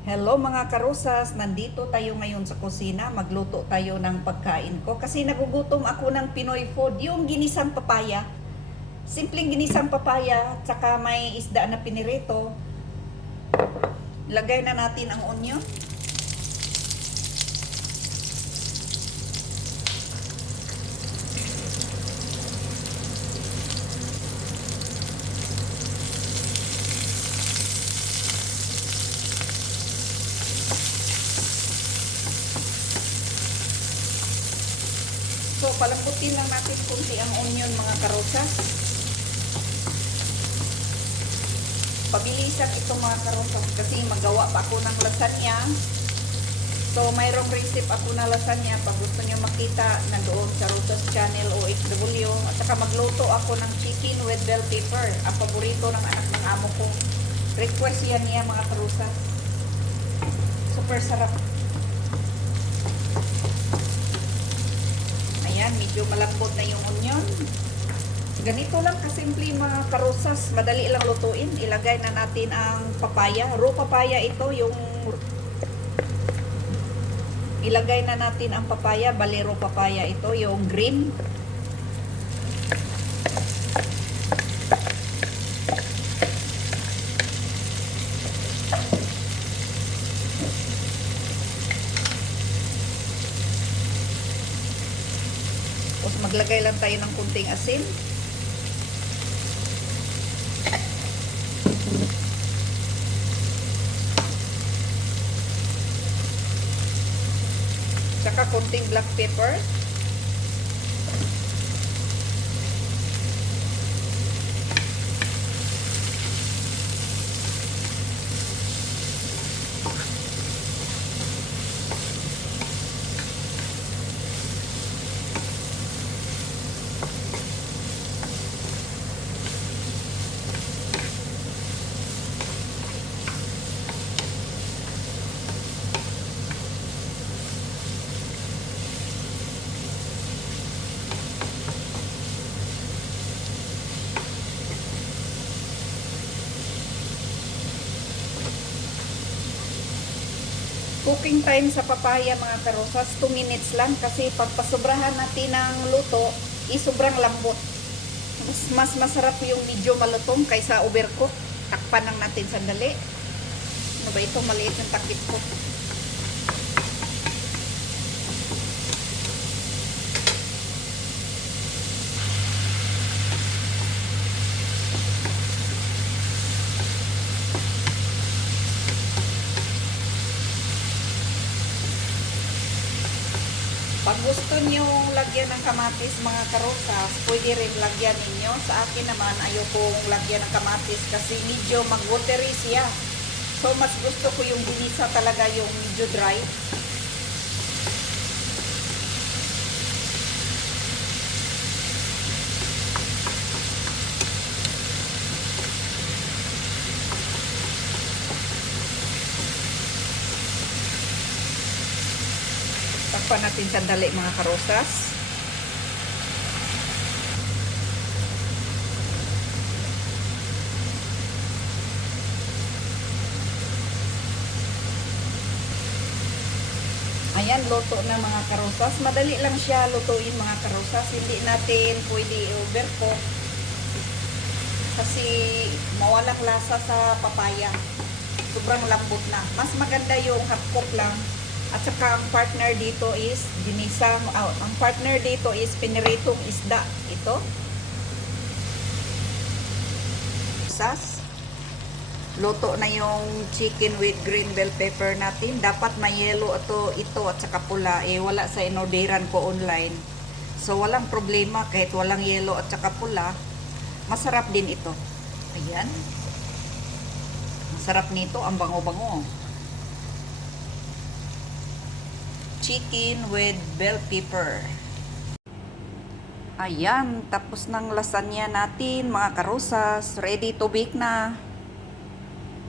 Hello mga karosas, nandito tayo ngayon sa kusina, magluto tayo ng pagkain ko kasi nagugutom ako ng Pinoy food, yung ginisang papaya. Simpleng ginisang papaya, tsaka may isda na pinirito. Lagay na natin ang onion. So, palambutin lang natin kunti ang onion mga karosas. Pabilisan ito mga karosas kasi magawa pa ako ng lasagna. So, mayroong recipe ako na lasagna. Pag gusto nyo makita, nandoon sa Rosas Channel OFW. At saka magluto ako ng chicken with bell pepper. Ang paborito ng anak ng amo ko. Request yan niya mga karosas. Super sarap. Ayan, medyo malambot na yung onion. Ganito lang kasimple mga karosas. Madali lang lutuin. Ilagay na natin ang papaya. Raw papaya ito, yung ilagay na natin ang papaya, balero papaya ito, yung green. Tapos maglagay lang tayo ng kunting asin. Tsaka kunting black pepper. Cooking time sa papaya mga karosas, 2 minutes lang kasi pagpasobrahan natin ng luto, sobrang lambot. Mas masarap yung medyo malutong kaysa overcook. Takpan lang natin sandali. Ano ba ito? Maliit yung takip ko. Pag gusto nyo lagyan ng kamatis mga karosas, pwede rin lagyan ninyo. Sa akin naman, ayokong lagyan ng kamatis kasi medyo mag-watery siya. So, mas gusto ko yung ginisa talaga yung medyo dry. Takpan natin sandali mga karosas. Ayan, luto na mga karosas. Madali lang siya lutuin mga karosas. Hindi natin pwede overcook kasi mawalang lasa sa papaya. Sobrang lambot na. Mas maganda yung half cook lang. At saka ang partner dito is ginisang, ang partner dito is piniritong isda. Ito. Sas. Luto na yung chicken with green bell pepper natin. Dapat may yellow ito at saka pula. Wala sa inorderan ko online. So walang problema kahit walang yellow at saka pula. Masarap din ito. Ayan. Masarap nito. Ang bango-bango. Chicken with bell pepper. Ayan, tapos ng lasagna natin mga karosas. Ready to bake na.